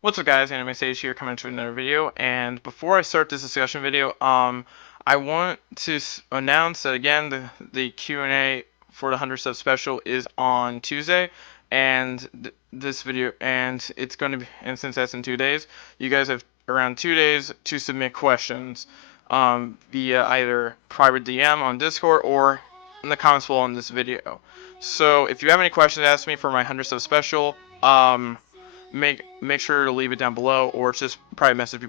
What's up guys, Anime Sage here coming to another video, and before I start this discussion video, I want to announce that again the Q&A for the 100 sub special is on Tuesday, and this video, and it's going to be, and since that's in 2 days, you guys have around 2 days to submit questions via either private DM on Discord or in the comments below on this video. So if you have any questions to ask me for my 100 sub special, make sure to leave it down below, or just probably message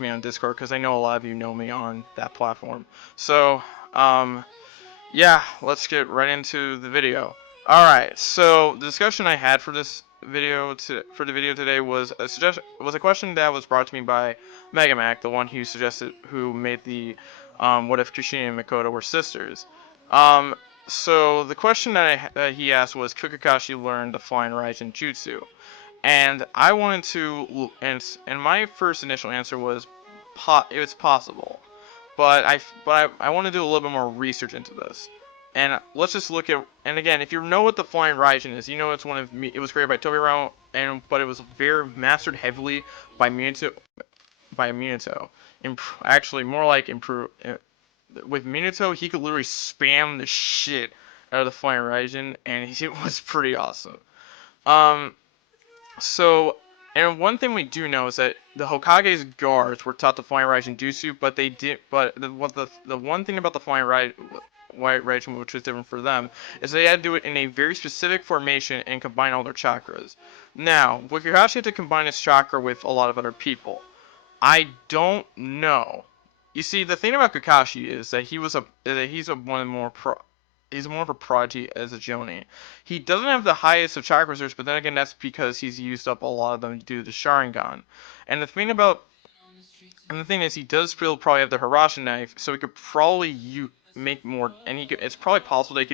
me on Discord, because I know a lot of you know me on that platform. So yeah, let's get right into the video. Alright, so the discussion I had for this video today was a question that was brought to me by Megamac, the one who made the what if Kushina and Mikoto were sisters. So the question that he asked was, could Kakashi learn the Flying Hiraishin Jutsu? And I wanted to, and my first initial answer was, it's possible, but I want to do a little bit more research into this. And let's just look at, and again, if you know what the Flying Hiraishin is, you know it was created by Tobirao, but it was mastered heavily by Minato, actually more like with Minato, he could literally spam the shit out of the Flying Hiraishin, and it was pretty awesome. So, and one thing we do know is that the Hokage's guards were taught the Flying Hiraishin Jutsu, but they did. But the one thing about the Flying Hiraishin, which was different for them, is they had to do it in a very specific formation and combine all their chakras. Now, would Kakashi have to combine his chakra with a lot of other people? I don't know. You see, the thing about Kakashi is that he's more of a prodigy as a Jonin. He doesn't have the highest of chakra reserves, but then again, that's because he's used up a lot of them due to the Sharingan. And the thing is, he does still probably have the Hiraishin knife, so he could probably make more. And it's probably possible they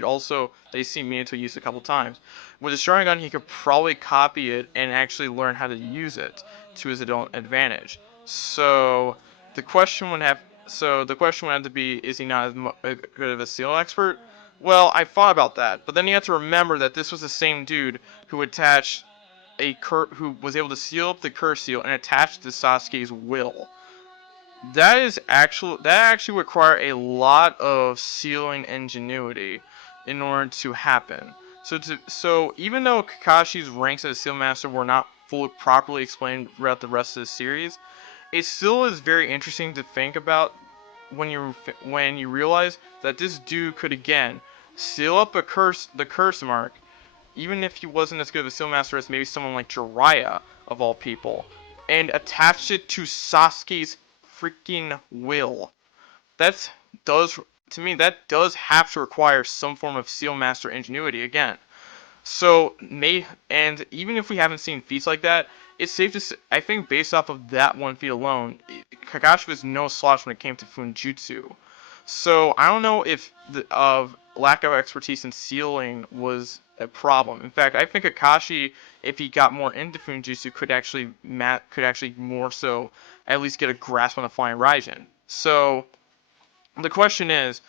see Minato use it a couple times. With the Sharingan, he could probably copy it and actually learn how to use it to his own advantage. So the question would have to be, is he not as good of a seal expert? Well, I thought about that, but then you have to remember that this was the same dude who who was able to seal up the curse seal and attach to Sasuke's will. That actually require a lot of sealing ingenuity in order to happen. So even though Kakashi's ranks as a seal master were not properly explained throughout the rest of the series, it still is very interesting to think about when you realize that this dude could again seal up the curse mark, even if he wasn't as good of a seal master as maybe someone like Jiraiya of all people, and attach it to Sasuke's freaking will. To me, that does have to require some form of seal master ingenuity again. So, and even if we haven't seen feats like that, it's safe to say, I think based off of that one feat alone, Kakashi was no slouch when it came to Funjutsu. So, I don't know if the lack of expertise in sealing was a problem. In fact, I think Kakashi, if he got more into Funjutsu, could actually more so at least get a grasp on the Flying Hiraishin. So, the question is,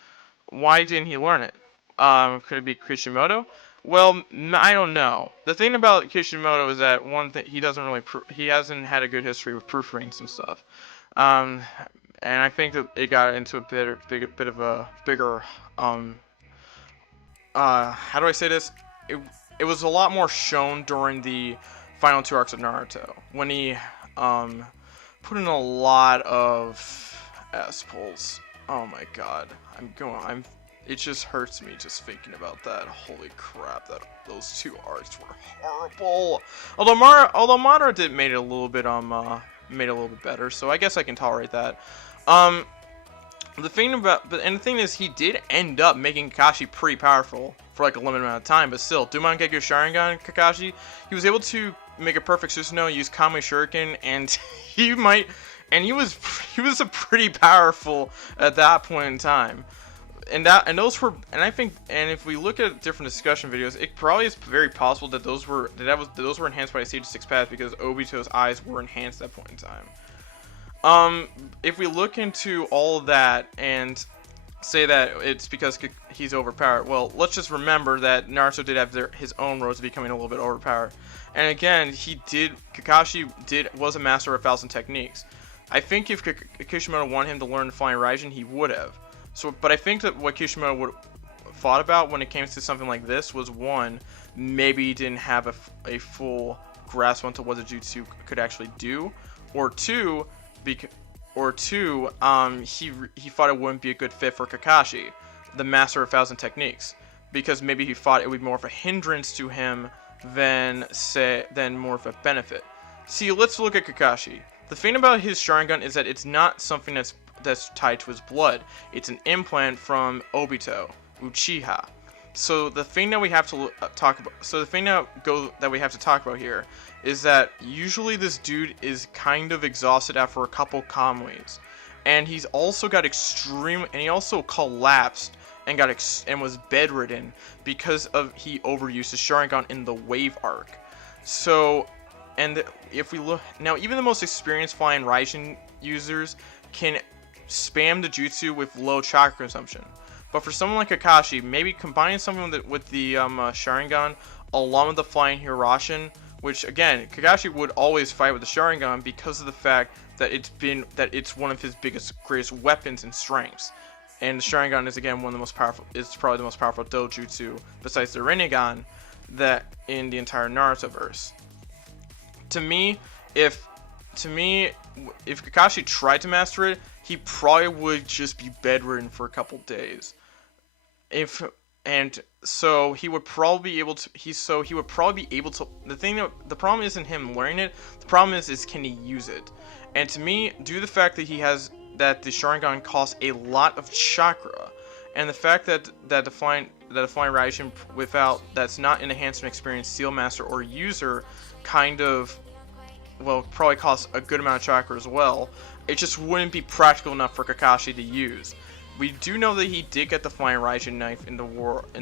why didn't he learn it? Could it be Kishimoto? Well, I don't know. The thing about Kishimoto is that he hasn't had a good history with proofreading some stuff, and I think that it got into a bit of a bigger how do I say this? It was a lot more shown during the final 2 arcs of Naruto when he put in a lot of S-pulls. Oh my god, it just hurts me just thinking about that. Holy crap, those 2 arcs were horrible. Although Madara made it a little bit better, so I guess I can tolerate that. The thing is, he did end up making Kakashi pretty powerful for like a limited amount of time, but still, Dumangekyo Sharingan Kakashi, he was able to make a perfect Susanoo, use Kame Shuriken, and he was a pretty powerful at that point in time. And if we look at different discussion videos, it probably is very possible that those were enhanced by a stage 6 path because Obito's eyes were enhanced at that point in time. If we look into all of that, and say that it's because he's overpowered. Well, let's just remember that Naruto did have his own road to becoming a little bit overpowered. And again, Kakashi was a master of 1,000 techniques. I think if Kishimoto wanted him to learn the Flying Hiraishin, he would have. So, but I think that what Kishimoto would thought about when it came to something like this was, one, maybe he didn't have a full grasp onto what the jutsu could actually do, or two, he thought it wouldn't be a good fit for Kakashi, the master of 1,000 techniques, because maybe he thought it would be more of a hindrance to him than more of a benefit. See, let's look at Kakashi. The thing about his Sharingan is that it's not something that's tied to his blood. It's an implant from Obito, Uchiha. So the thing that we have to talk about, that we have to talk about here is that usually this dude is kind of exhausted after a couple Kamuis, and he's also got and he also collapsed and and was bedridden because he overused his Sharingan in the wave arc. So, and if we look now, even the most experienced Flying Hiraishin users can spam the jutsu with low chakra consumption. But for someone like Kakashi, maybe combining something with the Sharingan along with the Flying Hiraishin, which again, Kakashi would always fight with the Sharingan because of the fact that it's one of his greatest weapons and strengths. And the Sharingan is again one of the most powerful. It's probably the most powerful dojutsu besides the Rinnegan that in the entire Naruto verse. To me, if Kakashi tried to master it, he probably would just be bedridden for a couple days. So he would probably be able to. The problem isn't him learning it. The problem is can he use it? And to me, due to the fact that the Sharingan costs a lot of chakra, and the fact that the Flying Hiraishin that's not in a hands-on experienced Steel Master or user probably costs a good amount of chakra as well. It just wouldn't be practical enough for Kakashi to use. We do know that he did get the Flying Hiraishin knife in the First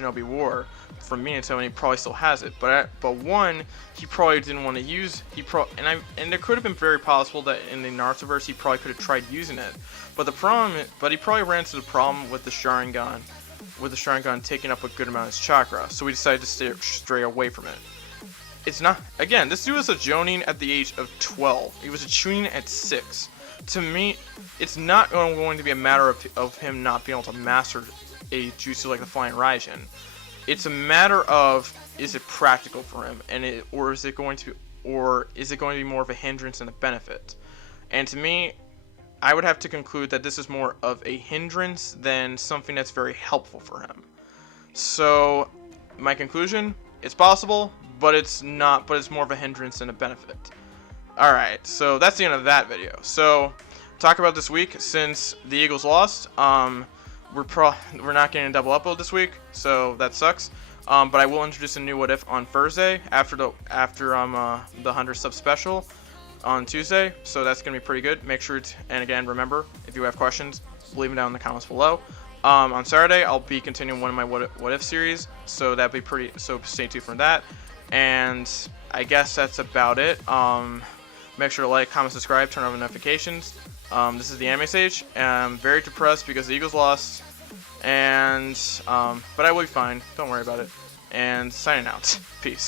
Shinobi War from Minato, and he probably still has it. But one, he probably didn't want to use. And it could have been very possible that in the Narutoverse he probably could have tried using it. But he probably ran into the problem with the Sharingan, taking up a good amount of his chakra. So we decided to stray away from it. It's not. Again, this dude was a Jonin at the age of 12. He was a Chunin at 6. To me, it's not going to be a matter of him not being able to master a jutsu like the Flying Hiraishin. It's a matter of, is it practical for him, or is it going to be more of a hindrance than a benefit? And to me, I would have to conclude that this is more of a hindrance than something that's very helpful for him. So, my conclusion: it's possible, but it's not. But it's more of a hindrance than a benefit. Alright, so that's the end of that video. So, talk about this week. Since the Eagles lost, we're not getting a double upload this week, so that sucks. But I will introduce a new What If on Thursday after the 100 sub special on Tuesday. So that's gonna be pretty good. Make sure and again, remember, if you have questions, leave them down in the comments below. On Saturday, I'll be continuing one of my What If series, so that'll be pretty. So stay tuned for that. And I guess that's about it. Make sure to like, comment, subscribe, turn on notifications. This is the Anime Sage, and I'm very depressed because the Eagles lost, but I will be fine. Don't worry about it. And signing out. Peace.